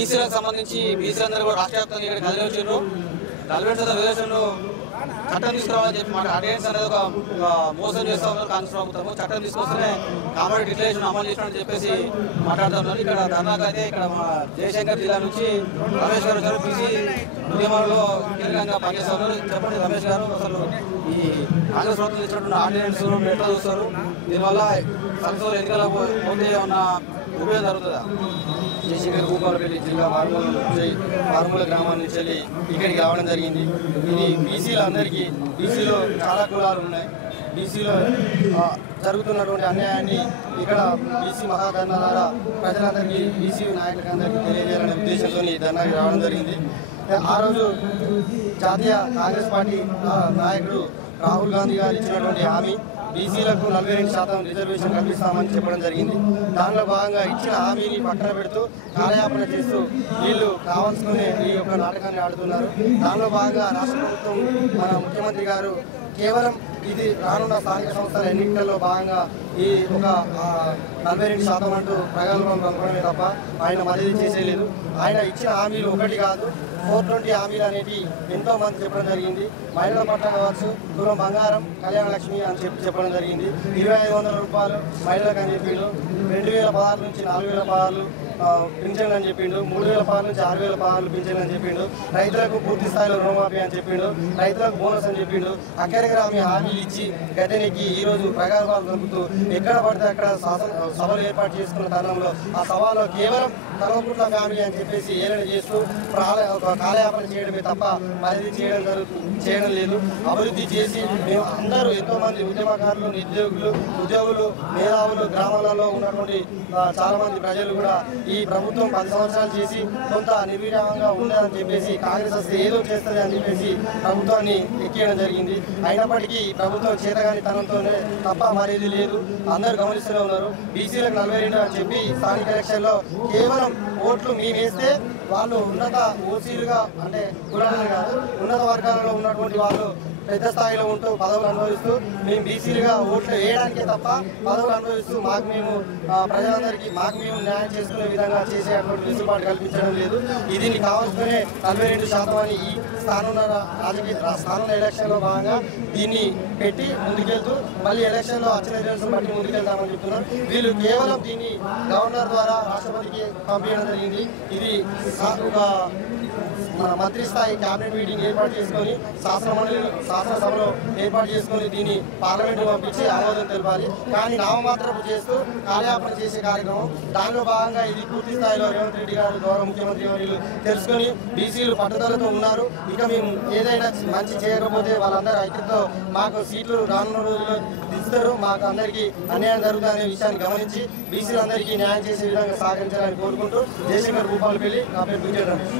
బీసీలకు సంబంధించి బీసీలందరూ కూడా రాష్ట్ర వ్యాప్తంగా ఇక్కడ కదిలి వచ్చారు. 40% రిజర్వేషన్లు చట్టం తీసుకురావాలని చెప్పి మాట ఆర్డినెన్స్ అనేది ఒక మోసం చేస్తా ఉన్నారు కాంగ్రెస్ ప్రభుత్వం. చట్టం తీసుకొస్తేనే కామన్ డిక్లరేషన్ అమలు చేసినట్టు చెప్పేసి మాట్లాడుతూ ఉన్నారు. ఇక్కడ ధర్నాకు అయితే ఇక్కడ మన జయశంకర్ జిల్లా నుంచి రమేష్ గారు వచ్చారు. బీసీ ఉద్యమాల్లో కీలకంగా పనిచేస్తా ఉన్నారు. చెప్పండి రమేష్ గారు, అసలు ఈ కాంగ్రెస్ ప్రభుత్వం ఇచ్చినటువంటి ఆర్డినెన్స్ ఎట్లా చూస్తారు? దీనివల్ల సంస్థలు ఎన్నికల పోతే ఉన్న ఉపయోగం జరుగుతుందా? జయశంకర్ భూపాలపల్లి జిల్లా మారుమూల గ్రామం నుంచి వెళ్ళి ఇక్కడికి రావడం జరిగింది. ఇది బీసీలందరికీ, బీసీలో చాలా కులాలు ఉన్నాయి. బీసీలో జరుగుతున్నటువంటి అన్యాయాన్ని ఇక్కడ బీసీ మహాధర్నా ద్వారా ప్రజలందరికీ, బీసీ నాయకులకు అందరికీ తెలియజేయాలనే ఉద్దేశంతో ఈ ధర్నాకి రావడం జరిగింది. ఆ రోజు జాతీయ కాంగ్రెస్ పార్టీ నాయకుడు రాహుల్ గాంధీ గారు ఇచ్చినటువంటి హామీ బీసీలకు 42% రిజర్వేషన్ కల్పిస్తామని చెప్పడం జరిగింది. దానిలో భాగంగా ఇచ్చిన హామీని పక్కన పెడుతూ కార్యాపన చేస్తూ వీళ్ళు కావాల్సుకునే ఈ యొక్క నాటకాన్ని ఆడుతున్నారు. దానిలో భాగంగా రాష్ట్ర ప్రభుత్వం, మన ముఖ్యమంత్రి గారు కేవలం ఇది రానున్న స్థానిక సంస్థల ఎన్నికల్లో భాగంగా ఈ ఒక 42% అంటూ ప్రగల్భం పలకడమే తప్ప ఆయన మద్దతు చేసేలేదు. ఆయన ఇచ్చిన హామీలు ఒకటి కాదు, 420 హామీలు అనేవి ఎంతో మంది చెప్పడం జరిగింది. మహిళల పట్ల కావచ్చు, తులం బంగారం, కళ్యాణ లక్ష్మి అని చెప్పడం జరిగింది. 2500 రూపాయలు మహిళలకు అని చెప్పిండు. 2016 నుంచి 4000 పదాలు పింఛన్లు అని చెప్పిండు. 3000 నుంచి 6000 పదాలు పింఛన్లు అని చెప్పిండు. రైతులకు పూర్తి స్థాయిలో రుణమాఫీ అని చెప్పిండు. రైతులకు బోనస్ అని చెప్పిండు. అక్కడికి హామీలు ఇచ్చి గద్దెనెక్కి ఈరోజు ప్రగల్భాలు దొరుకుతూ ఎక్కడ పడితే అక్కడ సభలు ఏర్పాటు చేసుకున్న తరుణంలో ఆ సభలో కేవలం కల్వకుంట్ల ఫ్యామిలీ అని చెప్పేసి ఏలన చేస్తూ కాలయాపన చేయడమే తప్ప మరిది చేయడం లేదు. అభివృద్ధి చేసి మేము అందరూ ఎంతోమంది ఉద్యమకారులు, ఉద్యోగులు, మేధావులు, గ్రామాలలో ఉన్నటువంటి చాలా మంది ప్రజలు కూడా ఈ ప్రభుత్వం 10 సంవత్సరాలు చేసి కొంత నిర్విరామంగా ఉండదని చెప్పేసి కాంగ్రెస్ వస్తే ఏదో చేస్తుంది అని చెప్పేసి ప్రభుత్వాన్ని ఎక్కేయడం జరిగింది. అయినప్పటికీ ఈ ప్రభుత్వం చేతగాని తనంతోనే తప్ప మరేది లేదు. అందరూ గమనిస్తూనే ఉన్నారు. బీసీలకు 42 అని చెప్పి స్థానిక ఎలక్షన్లో కేవలం ఓట్లు మేము వేస్తే వాళ్ళు ఉన్నత ఓసీలుగా, అంటే కులాలు కాదు, ఉన్నత వర్గాలలో ఉన్నటువంటి వాళ్ళు పెద్ద స్థాయిలో ఉంటూ పదవులు అనుభవిస్తూ మేము బీసీలుగా ఓట్లు వేయడానికే తప్ప పదవులు అనుభవిస్తూ ప్రజలందరికీ మేము న్యాయం చేసుకునే విధంగా చేసే అటువంటి వెసులుబాటు కల్పించడం లేదు. దీన్ని కావాల్సుకునే 42% అని ఈ స్థానం ఎలక్షన్లో భాగంగా దీన్ని పెట్టి ముందుకెళ్తూ మళ్ళీ ఎలక్షన్లో వచ్చిన రిజల్ట్స్ బట్టి ముందుకెళ్తామని చెప్తున్నారు. వీళ్ళు కేవలం దీన్ని గవర్నర్ ద్వారా రాష్ట్రపతికి పంపించడం జరిగింది. ఇది ఒక మంత్రి స్థాయి క్యాబినెట్ మీటింగ్ ఏర్పాటు చేసుకొని శాసనసభలో ఏర్పాటు చేసుకొని దీన్ని పార్లమెంటు పంపించి ఆమోదం తెలపాలి. కానీ నామమాత్రపు చేస్తూ కాలయాపన చేసే కార్యక్రమం. దానిలో భాగంగా ఇది పూర్తి స్థాయిలో రేవంత్ రెడ్డి గారు, గౌరవ ముఖ్యమంత్రి వర్యులు తెలుసుకొని బీసీలు పట్టుదలతో ఉన్నారు. ఇక మేము ఏదైనా మంచి చేయకపోతే వాళ్ళందరూ ఐక్యతతో మాకు సీట్లు రానున్న రోజుల్లో ఇస్తారు, మాకు అందరికీ అన్యాయం జరుగుతుందనే విషయాన్ని గమనించి బీసీలందరికీ న్యాయం చేసే విధంగా సహకరించాలని కోరుకుంటూ జయశంకర్ భూపాలపల్లి, నా పేరు విజయ రమేష్.